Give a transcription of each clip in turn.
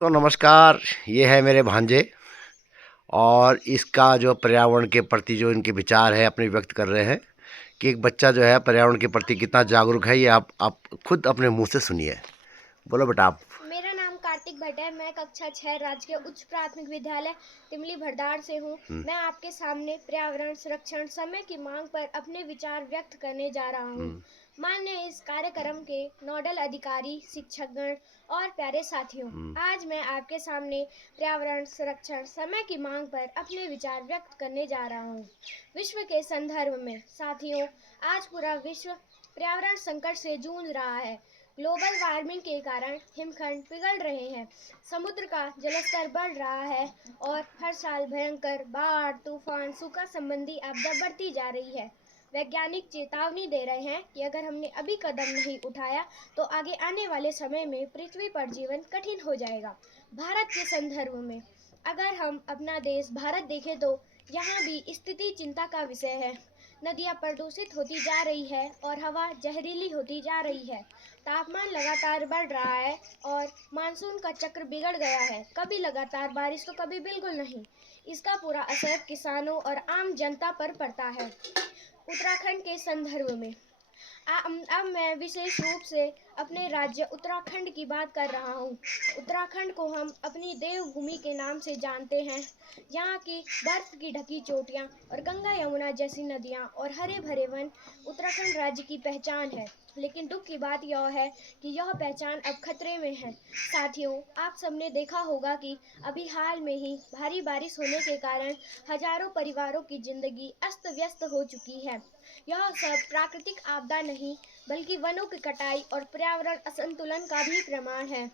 तो नमस्कार, ये है मेरे भांजे और इसका जो पर्यावरण के प्रति जो इनके विचार है अपने व्यक्त कर रहे हैं कि एक बच्चा जो है पर्यावरण के प्रति कितना जागरूक है, ये आप खुद अपने मुंह से सुनिए। बोलो बेटा आप। मेरा नाम कार्तिक भट्ट है। मैं कक्षा 6 राजकीय उच्च प्राथमिक विद्यालय तिमली भरदार से हूँ। मैं आपके सामने पर्यावरण संरक्षण समय की मांग पर अपने विचार व्यक्त करने जा रहा हूँ। माननीय इस कार्यक्रम के नोडल अधिकारी, शिक्षकगण और प्यारे साथियों, आज मैं आपके सामने पर्यावरण संरक्षण समय की मांग पर अपने विचार व्यक्त करने जा रहा हूँ। विश्व के संदर्भ में साथियों, आज पूरा विश्व पर्यावरण संकट से जूझ रहा है। ग्लोबल वार्मिंग के कारण हिमखंड पिघल रहे हैं, समुद्र का जलस्तर बढ़ रहा है और हर साल भयंकर बाढ़, तूफान, सूखा संबंधी आपदा बढ़ती जा रही है। वैज्ञानिक चेतावनी दे रहे हैं कि अगर हमने अभी कदम नहीं उठाया तो आगे आने वाले समय में पृथ्वी पर जीवन कठिन हो जाएगा। भारत के संदर्भ में अगर हम अपना देश भारत देखें तो यहाँ भी स्थिति चिंता का विषय है। नदियाँ प्रदूषित होती जा रही है और हवा जहरीली होती जा रही है। तापमान लगातार बढ़ रहा है और मानसून का चक्र बिगड़ गया है। कभी लगातार बारिश तो कभी बिल्कुल नहीं। इसका पूरा असर किसानों और आम जनता पर पड़ता है। उत्तराखंड के संदर्भ में अब मैं विशेष रूप से अपने राज्य उत्तराखंड की बात कर रहा हूँ। उत्तराखंड को हम अपनी देवभूमि के नाम से जानते हैं। यहाँ की बर्फ की ढकी चोटियाँ और गंगा यमुना जैसी नदियाँ और हरे भरे वन उत्तराखंड राज्य की पहचान है। लेकिन दुख की बात यह है कि यह पहचान अब खतरे में है। साथियों, आप सबने देखा होगा कि अभी हाल में ही भारी बारिश होने के कारण हजारों परिवारों की जिंदगी अस्त व्यस्त हो चुकी है। यह सब प्राकृतिक आपदा नहीं बल्कि वनों की कटाई और पर्यावरण असंतुलन का भी प्रमाण है।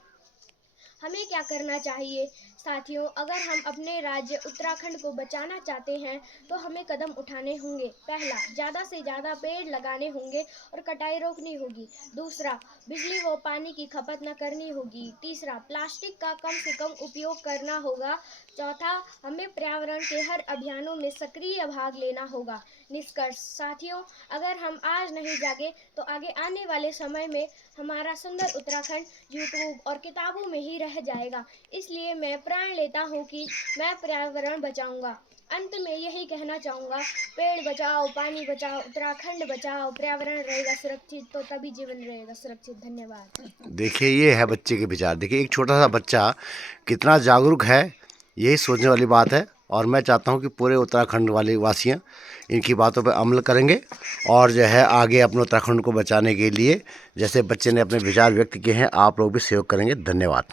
हमें क्या करना चाहिए साथियों? अगर हम अपने राज्य उत्तराखंड को बचाना चाहते हैं तो हमें कदम उठाने होंगे। पहला, ज़्यादा से ज़्यादा पेड़ लगाने होंगे और कटाई रोकनी होगी। दूसरा, बिजली व पानी की खपत न करनी होगी। तीसरा, प्लास्टिक का कम से कम उपयोग करना होगा। चौथा, हमें पर्यावरण के हर अभियानों में सक्रिय भाग लेना होगा। निष्कर्ष साथियों, अगर हम आज नहीं जागे तो आगे आने वाले समय में हमारा सुंदर उत्तराखंड यूट्यूब और किताबों में ही रह जाएगा। इसलिए मैं प्रण लेता हूँ कि मैं पर्यावरण बचाऊंगा। अंत में यही कहना चाहूँगा, पेड़ बचाओ, पानी बचाओ, उत्तराखंड बचाओ, पर्यावरण रहेगा सुरक्षित तो तभी जीवन रहेगा सुरक्षित। धन्यवाद। देखिए, ये है बच्चे के विचार। देखिए, एक छोटा सा बच्चा कितना जागरूक है, यही सोचने वाली बात है। और मैं चाहता हूँ कि पूरे उत्तराखंड वाले वासियाँ इनकी बातों पर अमल करेंगे और जो है आगे अपने उत्तराखंड को बचाने के लिए जैसे बच्चे ने अपने विचार व्यक्त किए हैं, आप लोग भी सहयोग करेंगे। धन्यवाद।